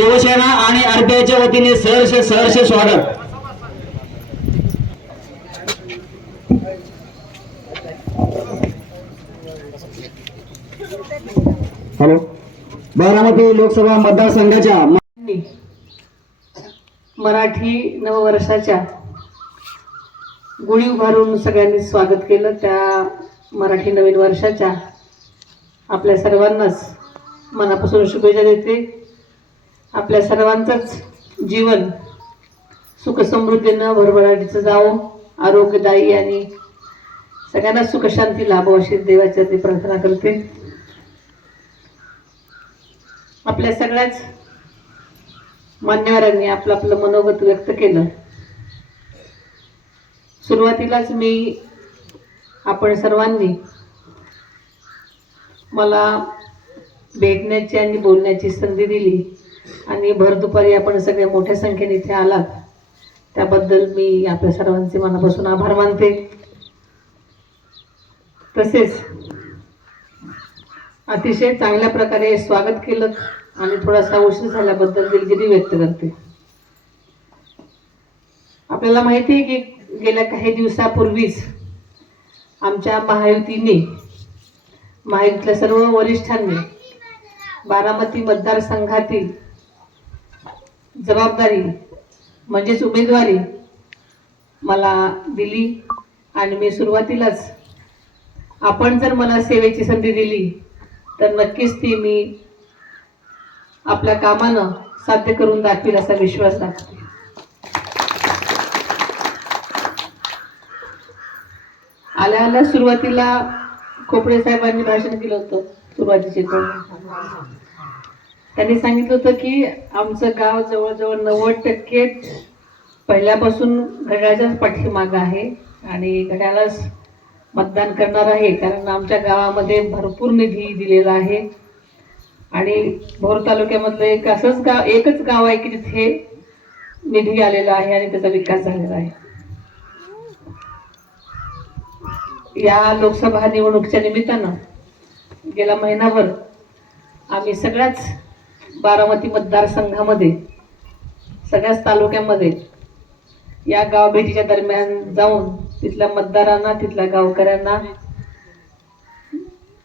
शिवसेना आणि आरपीआयच्या वतीने सहर्ष सहर्ष स्वागत. हॅलो. बारामती लोकसभा मतदारसंघाच्या मराठी नववर्षाच्या गुढी उभारून सगळ्यांनी स्वागत केलं त्या मराठी नवीन वर्षाच्या आपल्या सर्वांनाच मनापासून शुभेच्छा देते. आपल्या सर्वांचंच जीवन सुखसमृद्धीनं भरभराटीचं जावं आरोग्यदायी आणि सगळ्यांना सुखशांती लाभो अशी देवाच्या ते प्रार्थना करते. आपल्या सगळ्याच मान्यवरांनी आपलं आपलं मनोगत व्यक्त केलं. सुरुवातीलाच मी आपण सर्वांनी मला भेटण्याची आणि बोलण्याची संधी दिली. आणि भर दुपारी आपण सगळे मोठ्या संख्येने इथे आलात. त्याबद्दल मी आपल्या सर्वांचे मनापासून आभार मानते. तसेच अतिशय चांगल्या प्रकारे स्वागत केलं आणि थोडासा उशीर झाल्याबद्दल दिलगिरी व्यक्त करते. आपल्याला माहिती आहे की गेल्या काही दिवसापूर्वीच आमच्या महायुतीने महायुतीतल्या सर्व वरिष्ठांनी बारामती मतदारसंघातील जबाबदारी म्हणजेच उमेदवारी मला दिली आणि मी सुरुवातीलाच आपण जर मला सेवेची संधी दिली तर नक्कीच ती मी आपल्या कामानं साध्य करून दाखवील असा विश्वास दाखवते. आल्या आल्या सुरुवातीला खोपडे साहेबांनी भाषण केलं होतं सुरुवातीचे. त्यांनी सांगितलं होतं की आमचं गाव जवळजवळ नव्वद टक्के पहिल्यापासून घड्याळच्याच पाठीमागं आहे आणि घड्याळाच मतदान करणार आहे कारण आमच्या गावामध्ये भरपूर निधी दिलेला आहे. आणि भोर तालुक्यामधलं एक असंच गाव एकच गाव आहे की तिथे निधी आलेला आहे आणि त्याचा विकास झालेला आहे. या लोकसभा निवडणुकीच्या निमित्तानं गेला महिनाभर आम्ही सगळ्याच बारामती मतदारसंघामध्ये सगळ्याच तालुक्यामध्ये या गावभेटीच्या दरम्यान जाऊन तिथल्या मतदारांना तिथल्या गावकऱ्यांना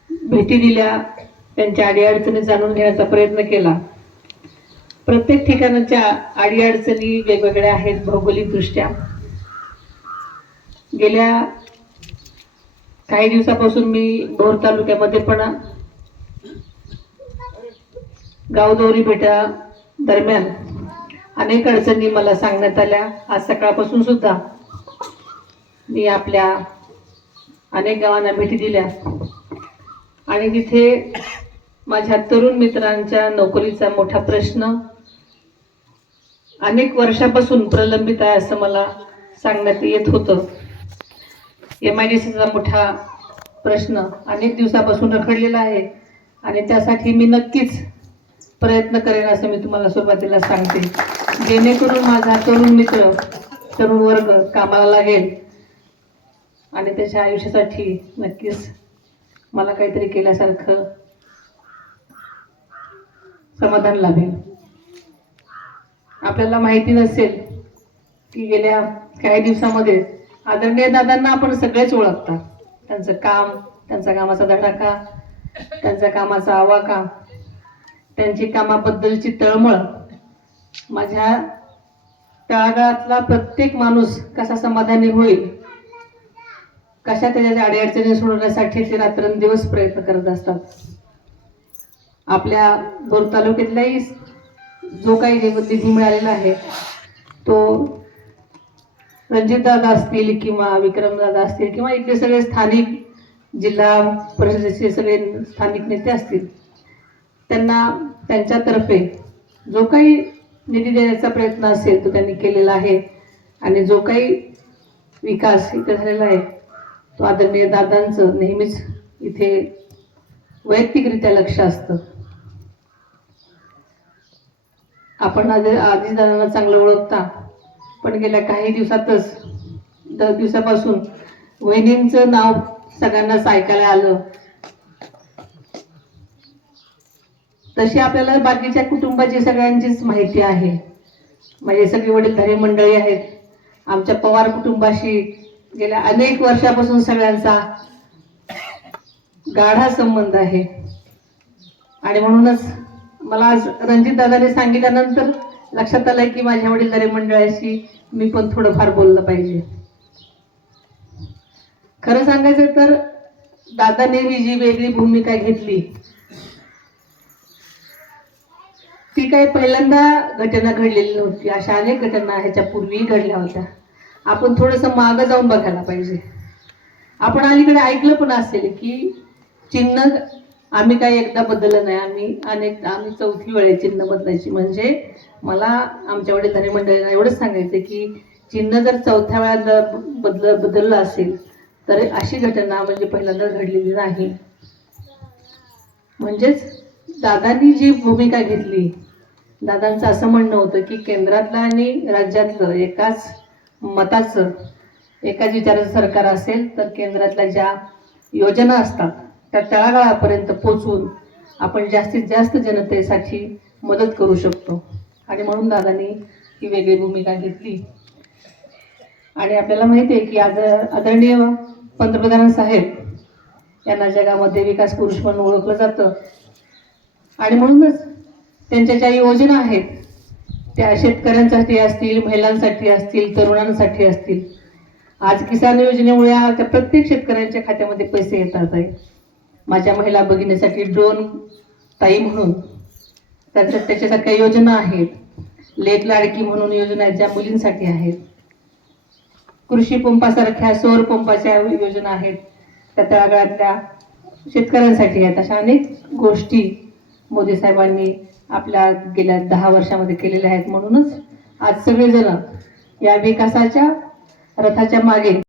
भेटी दिल्या त्यांच्या अडीअडचणी जाणून घेण्याचा प्रयत्न केला. प्रत्येक ठिकाणाच्या अडीअडचणी वेगवेगळ्या आहेत भौगोलिकदृष्ट्या. गेल्या काही दिवसापासून मी भोर तालुक्यामध्ये पण गावदौरी भेटा दरम्यान अनेक अडचणी मला सांगण्यात आल्या. आज सकाळपासून सुद्धा मी आपल्या अनेक गावांना भेटी दिल्या. आणि तिथे माझ्या तरुण मित्रांच्या नोकरीचा मोठा प्रश्न अनेक वर्षापासून प्रलंबित आहे असं मला सांगण्यात येत होतं. एम आय डी सीचा मोठा प्रश्न अनेक दिवसापासून रखडलेला आहे. आणि त्यासाठी मी नक्कीच प्रयत्न करेन असं मी तुम्हाला सुरुवातीला सांगते. जेणेकरून माझा तरुण मित्र तरुण वर्ग कामाला लागेल आणि त्याच्या आयुष्यासाठी नक्कीच मला काहीतरी केल्यासारखं समाधान लाभेल. आपल्याला माहिती नसेल की गेल्या काही दिवसामध्ये आदरणीय दादांना आपण सगळेच ओळखतात. त्यांचं काम त्यांचा कामाचा धडाका त्यांचा कामाचा आवाका त्यांची कामाबद्दलची तळमळ. माझ्या तळागाळातला प्रत्येक माणूस कसा समाधानी होईल? कशा त्याच्या अडीअडचणी सोडवण्यासाठी ते रात्रंदिवस प्रयत्न करत असतात? आपल्या दोन तालुक्यातलाही जो काही निधी मिळालेला आहे तो रणजितदादा असतील किंवा विक्रमदादा असतील किंवा इथले सगळे स्थानिक जिल्हा परिषदेचे सगळे स्थानिक नेते असतील त्यांना त्यांच्यातर्फे जो काही निधी देण्याचा प्रयत्न असेल तो त्यांनी केलेला आहे आणि जो काही विकास इथे झालेला आहे तो आदरणीय दादांचं नेहमीच इथे वैयक्तिकरित्या लक्ष असतं. आपण आधी आधीच दादांना चांगलं ओळखता पण गेल्या काही दिवसातच दर दिवसापासून वहिनींचं नाव सगळ्यांनाच ऐकायला आलं. तशी आपल्याला बाकीच्या कुटुंबाची सगळ्यांचीच माहिती आहे. माझे सगळी वडीलधारी मंडळी आहेत. आमच्या पवार कुटुंबाशी गेल्या अनेक वर्षापासून सगळ्यांचा गाढा संबंध आहे. आणि म्हणूनच मला आज रणजित दादाने सांगितल्यानंतर लक्षात आलं की माझ्या वडीलधारी मंडळाशी मी पण थोडंफार बोललं पाहिजे. खरं सांगायचं तर दादाने ही जी वेगळी भूमिका घेतली ती काही पहिल्यांदा घटना घडलेली नव्हती. अशा अनेक घटना ह्याच्या पूर्वी घडल्या होत्या. आपण थोडंसं मागं जाऊन बघायला पाहिजे. आपण अलीकडे ऐकलं पण असेल की चिन्ह आम्ही काही एकदा बदललं नाही. आम्ही अनेक आम्ही चौथी वेळ चिन्ह बदलायची. म्हणजे मला आमच्या वडीलधारी मंडळींना एवढंच सांगायचं की चिन्ह जर चौथ्या वेळा जर बदल बदललं असेल तर अशी घटना म्हणजे पहिल्यांदा घडलेली नाही. म्हणजेच दादांनी जी भूमिका घेतली दादांचं असं म्हणणं होतं की केंद्रातलं आणि राज्यातलं एकाच मताचं एकाच विचाराचं सरकार असेल तर केंद्रातल्या ज्या योजना असतात त्या तळागाळापर्यंत पोचून आपण जास्तीत जास्त जनतेसाठी मदत करू शकतो. आणि म्हणून दादांनी ही वेगळी भूमिका घेतली. आणि आपल्याला माहिती आहे की आज आदरणीय पंतप्रधान साहेब यांना जगामध्ये विकास पुरुष म्हणून ओळखलं जातं. आणि म्हणूनच त्यांच्या ज्या योजना आहेत त्या शेतकऱ्यांसाठी असतील महिलांसाठी असतील तरुणांसाठी असतील आज किसान योजनेमुळे त्या प्रत्येक शेतकऱ्यांच्या खात्यामध्ये पैसे येतात आहे. माझ्या महिला भगिनीसाठी ड्रोन ताई म्हणून त्याच्या त्याच्यासारख्या योजना आहेत. लेख लाडकी म्हणून योजना आहेत ज्या मुलींसाठी आहेत. कृषी पंपासारख्या सौर पंपाच्या योजना आहेत. त्या तळागाळातल्या शेतकऱ्यांसाठी आहेत. अशा अनेक गोष्टी मोदी साहेबांनी आपल्या गेल्या दहा वर्षामध्ये केलेल्या आहेत म्हणूनच आज सगळेजण या विकासाच्या रथाच्या मागे